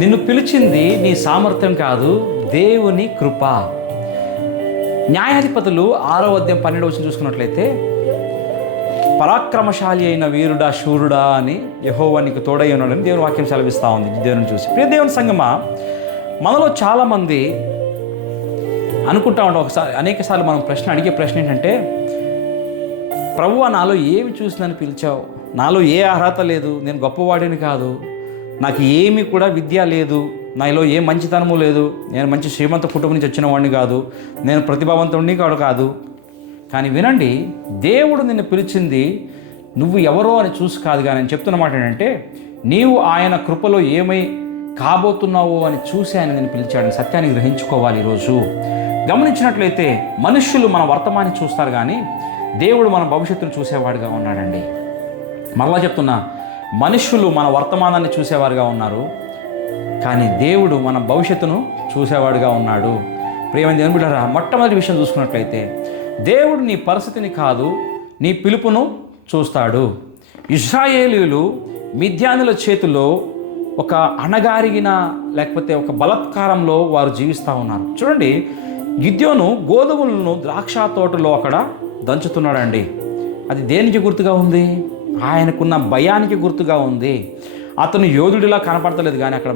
నిన్ను పిలిచింది నీ సామర్థ్యం కాదు, దేవుని కృప. న్యాయాధిపతులు 6వ అధ్యాయం 12వ వచనం చూసుకున్నట్లయితే, పరాక్రమశాలి అయిన వీరుడా శూరుడా అని యెహోవా నీకు తోడై ఉన్నాడని దేవుని వాక్యం సెలవిస్తూ ఉంది. దేవుని చూసి ప్రియ దేవుని సంగమా, మనలో చాలామంది అనుకుంటా ఉంటాం, అనేకసార్లు మనం అడిగే ప్రశ్న ఏంటంటే, ప్రభువా నాలో ఏమి చూసిందని పిలిచావు? నాలో ఏ అర్హత లేదు, నేను గొప్పవాడిని కాదు, నాకు ఏమీ కూడా విద్య లేదు, నాలో ఏ మంచితనము లేదు, నేను మంచి శ్రీమంత కుటుంబం నుంచి వచ్చిన వాడిని కాదు, నేను ప్రతిభావంతుడిని కాదు. కానీ వినండి, దేవుడు నిన్ను పిలిచింది నువ్వు ఎవరో అని చూసి కాదు. కానీ నేను చెప్తున్న మాట ఏంటంటే, నీవు ఆయన కృపలో ఏమై కాబోతున్నావో అని చూసి ఆయన నిన్ను పిలిచాడని సత్యాన్ని గ్రహించుకోవాలి. ఈరోజు గమనించినట్లయితే మనుష్యులు మన వర్తమాన్ని చూస్తారు, కానీ దేవుడు మన భవిష్యత్తును చూసేవాడుగా ఉన్నాడండి. మరలా చెప్తున్నా, మనుష్యులు మన వర్తమానాన్ని చూసేవారుగా ఉన్నారు, కానీ దేవుడు మన భవిష్యత్తును చూసేవాడుగా ఉన్నాడు. ప్రియమైన దేవుని బిడ్డలారా, మొట్టమొదటి విషయం చూసుకున్నట్లయితే, దేవుడు నీ పరిస్థితిని కాదు, నీ పిలుపును చూస్తాడు. ఇశ్రాయేలీయులు మిద్యానుల చేతిలో ఒక అణగారిగిన లేకపోతే ఒక బలాత్కారంలో వారు జీవిస్తూ ఉన్నారు. చూడండి, గిద్యోను గోధుమలను ద్రాక్ష తోటలో అక్కడ దంచుతున్నాడండి. అది దేనికి గుర్తుగా ఉంది? ఆయనకున్న భయానికి గుర్తుగా ఉంది. అతను యోధుడిలా కనపడతలేదు, కానీ అక్కడ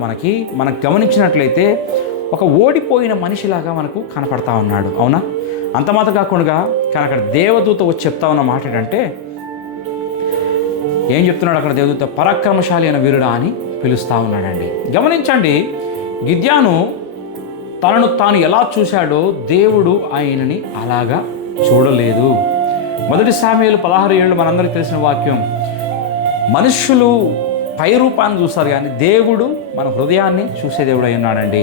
మనకు గమనించినట్లయితే ఒక ఓడిపోయిన మనిషిలాగా మనకు కనపడతా ఉన్నాడు. అవునా? అంత మాత్రం కాకుండా కానీ అక్కడ దేవదూత వచ్చి చెప్తా ఉన్న మాట ఏంటంటే, ఏం చెప్తున్నాడు అక్కడ దేవదూత? పరాక్రమశాలి అయిన వీరుడా అని పిలుస్తూ ఉన్నాడండి. గమనించండి, గిద్యోను తనను తాను ఎలా చూశాడో దేవుడు ఆయనని అలాగా చూడలేదు. 1 సాముయేలు 16:7 మనందరికీ తెలిసిన వాక్యం. మనుష్యులు పై రూపాన్ని చూస్తారు, కానీ దేవుడు మన హృదయాన్ని చూసే దేవుడు అయి ఉన్నాడండి.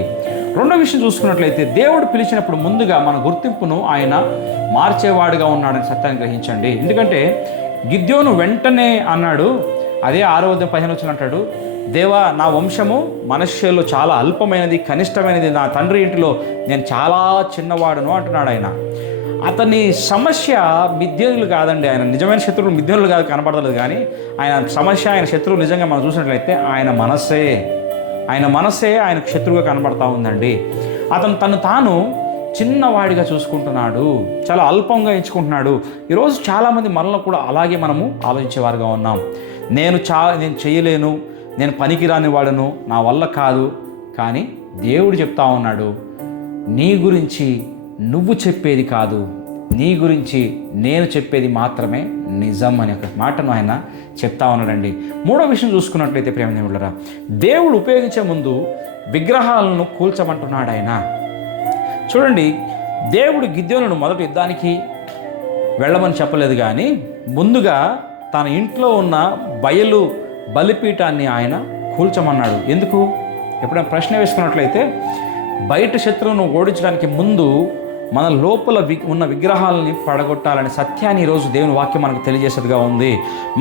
రెండో విషయం చూసుకున్నట్లయితే, దేవుడు పిలిచినప్పుడు ముందుగా మన గుర్తింపును ఆయన మార్చేవాడుగా ఉన్నాడని సత్యాన్ని గ్రహించండి. ఎందుకంటే గిద్యోను వెంటనే అన్నాడు, అదే 6వ అధ్యాయం 15 వచనం అంటాడు, దేవా నా వంశము మనుష్యుల్లో చాలా అల్పమైనది, కనిష్టమైనది, నా తండ్రి ఇంటిలో నేను చాలా చిన్నవాడును అంటున్నాడు ఆయన. అతని సమస్య మిద్యానులు కాదండి, ఆయన నిజమైన శత్రువులు మిద్యానులు కాదు కనపడలేదు, కానీ ఆయన సమస్య, ఆయన శత్రువు నిజంగా మనం చూసినట్లయితే ఆయన మనస్సే ఆయనకు శత్రువుగా కనబడతా ఉందండి. అతను తాను చిన్నవాడిగా చూసుకుంటున్నాడు, చాలా అల్పంగా ఎంచుకుంటున్నాడు. ఈరోజు చాలామంది మనలో కూడా అలాగే మనము ఆలోచించేవారుగా ఉన్నాం. నేను చేయలేను, నేను పనికిరాని వాడను, నా వల్ల కాదు. కానీ దేవుడు చెప్తా ఉన్నాడు, నీ గురించి నువ్వు చెప్పేది కాదు, నీ గురించి నేను చెప్పేది మాత్రమే నిజం అనే ఒక మాటను ఆయన చెప్తా ఉన్నాడండి. మూడో విషయం చూసుకున్నట్లయితే ప్రియమైన దేవుళ్ళరా, దేవుడు ఉపయోగించే ముందు విగ్రహాలను కూల్చమంటున్నాడు ఆయన. చూడండి, దేవుడు గిద్యోనును మొదటి యుద్ధానికి వెళ్ళమని చెప్పలేదు, కానీ ముందుగా తన ఇంట్లో ఉన్న బయలు బలిపీఠాన్ని ఆయన కూల్చమన్నాడు. ఎందుకు? ఎప్పుడైనా ప్రశ్న వేసుకున్నట్లయితే, బయట శత్రువును ఓడించడానికి ముందు మన లోపల ఉన్న విగ్రహాలని పడగొట్టాలనే సత్యాన్ని ఈరోజు దేవుని వాక్యం మనకు తెలియజేసేదిగా ఉంది.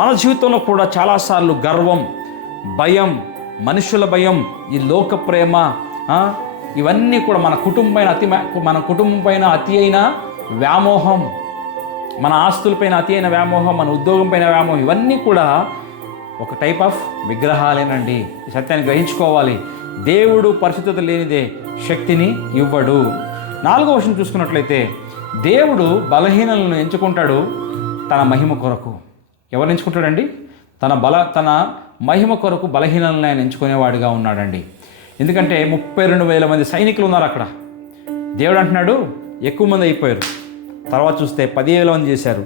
మన జీవితంలో కూడా చాలాసార్లు గర్వం, భయం, మనుషుల భయం, ఈ లోక ప్రేమ, ఇవన్నీ కూడా మన కుటుంబం పైన అతి అయిన వ్యామోహం, మన ఆస్తులపైన అతి అయిన వ్యామోహం, మన ఉద్యోగం పైన వ్యామోహం, ఇవన్నీ కూడా ఒక టైప్ ఆఫ్ విగ్రహాలేనండి. ఈ సత్యాన్ని గ్రహించుకోవాలి. దేవుడు పరిశుద్ధత లేనిదే శక్తిని ఇవ్వడు. 4వ విషయం చూసుకున్నట్లయితే, దేవుడు బలహీనలను ఎంచుకుంటాడు తన మహిమ కొరకు. ఎవరు ఎంచుకుంటాడండి? తన మహిమ కొరకు బలహీనలను ఆయన ఎంచుకునేవాడిగా ఉన్నాడండి. ఎందుకంటే 32,000 మంది సైనికులు ఉన్నారు అక్కడ. దేవుడు అంటున్నాడు, ఎక్కువ మంది అయిపోయారు. తర్వాత చూస్తే 10,000 మంది చేశారు.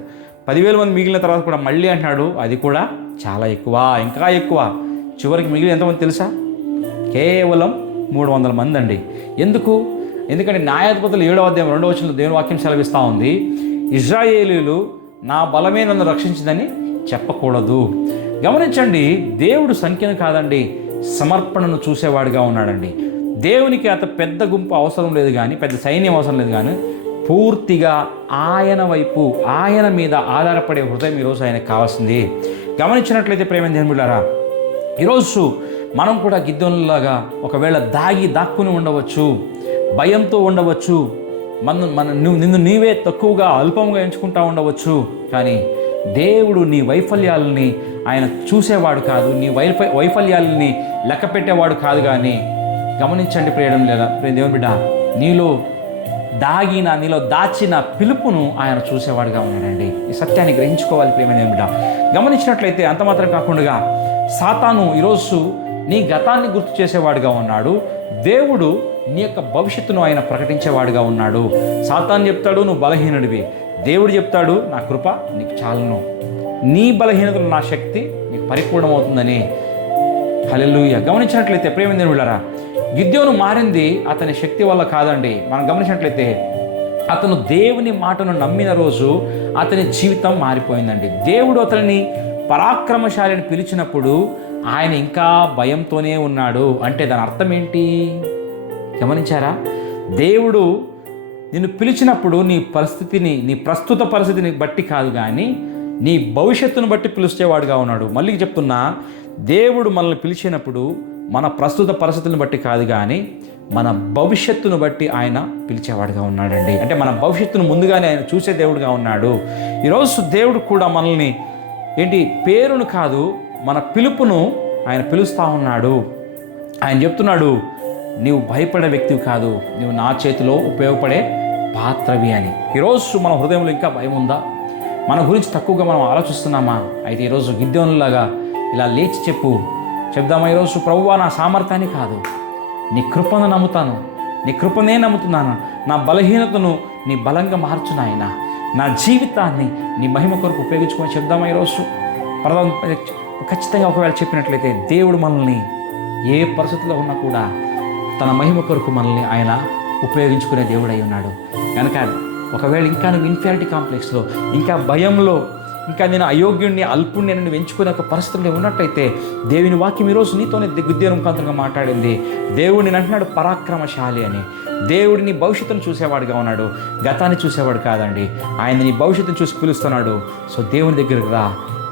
10,000 మంది మిగిలిన తర్వాత కూడా మళ్ళీ అంటున్నాడు, అది కూడా చాలా ఎక్కువ, ఇంకా ఎక్కువ. చివరికి మిగిలిన ఎంతమంది తెలుసా? కేవలం 300 మంది అండి. ఎందుకంటే న్యాయాధిపతులు 7వ అధ్యాయం 2వ వచనంలో దేవుని వాక్యం సెలవిస్తూ ఉంది, ఇశ్రాయేలీయులు నా బలమే నన్ను రక్షించిందని చెప్పకూడదు. గమనించండి, దేవుడు సంఖ్యను కాదండి, సమర్పణను చూసేవాడిగా ఉన్నాడండి. దేవునికి అంత పెద్ద గుంపు అవసరం లేదు, కానీ పెద్ద సైన్యం అవసరం లేదు, కానీ పూర్తిగా ఆయన వైపు, ఆయన మీద ఆధారపడే హృదయం ఈరోజు ఆయనకు కావాల్సింది. గమనించినట్లయితే ప్రేమ దేవులారా, ఈరోజు మనం కూడా గిద్దోనులాగా ఒకవేళ దాక్కుని ఉండవచ్చు, భయంతో ఉండవచ్చు, నిన్ను నీవే తక్కువగా అల్పంగా ఎంచుకుంటా ఉండవచ్చు. కానీ దేవుడు నీ వైఫల్యాలని ఆయన చూసేవాడు కాదు, నీ వైఫల్యాలని లెక్క పెట్టేవాడు కాదు, కానీ గమనించండి ప్రియడం లేదా ప్రియ దేవుని బిడ్డ, నీలో దాచిన పిలుపును ఆయన చూసేవాడుగా ఉన్నాడండి. ఈ సత్యాన్ని గ్రహించుకోవాలి ప్రియమైన దేవుని బిడ్డ. గమనించినట్లయితే అంత మాత్రం కాకుండా సాతాను ఈరోజు నీ గతాన్ని గుర్తు చేసేవాడుగా ఉన్నాడు. దేవుడు నీ యొక్క భవిష్యత్తును ఆయన ప్రకటించేవాడుగా ఉన్నాడు. సాతాను చెప్తాడు నువ్వు బలహీనుడివి, దేవుడు చెప్తాడు నా కృప నీకు చాలును, నీ బలహీనతలు నా శక్తి నీకు పరిపూర్ణమవుతుందని. హల్లెలూయా. గమనించినట్లయితే ప్రియమైన దేవుని బిడ్డలారా, గిద్యోను మారింది అతని శక్తి వల్ల కాదండి. మనం గమనించినట్లయితే అతను దేవుని మాటను నమ్మిన రోజు అతని జీవితం మారిపోయిందండి. దేవుడు అతనిని పరాక్రమశాలిని పిలిచినప్పుడు ఆయన ఇంకా భయంతోనే ఉన్నాడు. అంటే దాని అర్థం ఏంటి గమనించారా? దేవుడు నిన్ను పిలిచినప్పుడు నీ ప్రస్తుత పరిస్థితిని బట్టి కాదు, కానీ నీ భవిష్యత్తును బట్టి పిలిచేవాడుగా ఉన్నాడు. మళ్ళీ చెప్తున్నా, దేవుడు మనల్ని పిలిచినప్పుడు మన ప్రస్తుత పరిస్థితులను బట్టి కాదు, కానీ మన భవిష్యత్తును బట్టి ఆయన పిలిచేవాడుగా ఉన్నాడండి. అంటే మన భవిష్యత్తును ముందుగానే ఆయన చూసే దేవుడుగా ఉన్నాడు. ఈరోజు దేవుడు కూడా మనల్ని పేరును కాదు, మన పిలుపును ఆయన పిలుస్తూ ఉన్నాడు. ఆయన చెప్తున్నాడు, నీవు భయపడే వ్యక్తివి కాదు, నీవు నా చేతిలో ఉపయోగపడే పాత్రవి అని. ఈరోజు మన హృదయంలో ఇంకా భయం ఉందా? మన గురించి తక్కువగా మనం ఆలోచిస్తున్నామా? అయితే ఈరోజు గిద్యోనులాగా ఇలా లేచి చెప్దామా ఈరోజు, ప్రభువా నా సామర్థ్యాన్ని కాదు, నీ కృపను నమ్ముతాను, నీ కృపనే నమ్ముతున్నాను, నా బలహీనతను నీ బలంగా మార్చు నాయనా, నా జీవితాన్ని నీ మహిమ కొరకు ఉపయోగించుకొని చెప్దామా ఈరోజు. ఖచ్చితంగా ఒకవేళ చెప్పినట్లయితే దేవుడు మనల్ని ఏ పరిస్థితిలో ఉన్నా కూడా తన మహిమ కొరకు మనల్ని ఆయన ఉపయోగించుకునే దేవుడై ఉన్నాడు. కనుక ఒకవేళ ఇంకా నువ్వు ఇన్ఫీరియారిటీ కాంప్లెక్స్లో, ఇంకా భయంలో, ఇంకా నేను అయోగ్యుడిని అల్పుణ్ణి నేను ఎంచుకునే ఒక పరిస్థితుల్లో ఉన్నట్టయితే దేవుని వాక్యం ఈరోజు నీతోనే గిద్యోను ముఖాంతరంగా మాట్లాడింది. దేవుడు నేను అంటున్నాడు పరాక్రమశాలి అని. దేవుడు నీ భవిష్యత్తును చూసేవాడుగా ఉన్నాడు, గతాన్ని చూసేవాడు కాదండి. ఆయన నీ భవిష్యత్తును చూసి పిలుస్తున్నాడు. సో దేవుని దగ్గరకు రా,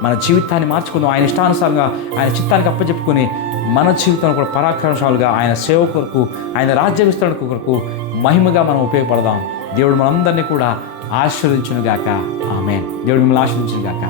మన జీవితాన్ని మార్చుకుందాం, ఆయన ఇష్టానుసారంగా ఆయన చిత్తానికి అప్పచెప్పుకొని మన జీవితంలో కూడా పరాక్రమశాలుగా ఆయన సేవ కొరకు, ఆయన రాజ్య విస్తరణ కొరకు మహిమగా మనం ఉపయోగపడదాం. దేవుడు మనందరినీ కూడా ఆశీర్వదించును గాక. ఆమేన్. దేవుడు మిమ్మల్ని ఆశీర్వదించును గాక.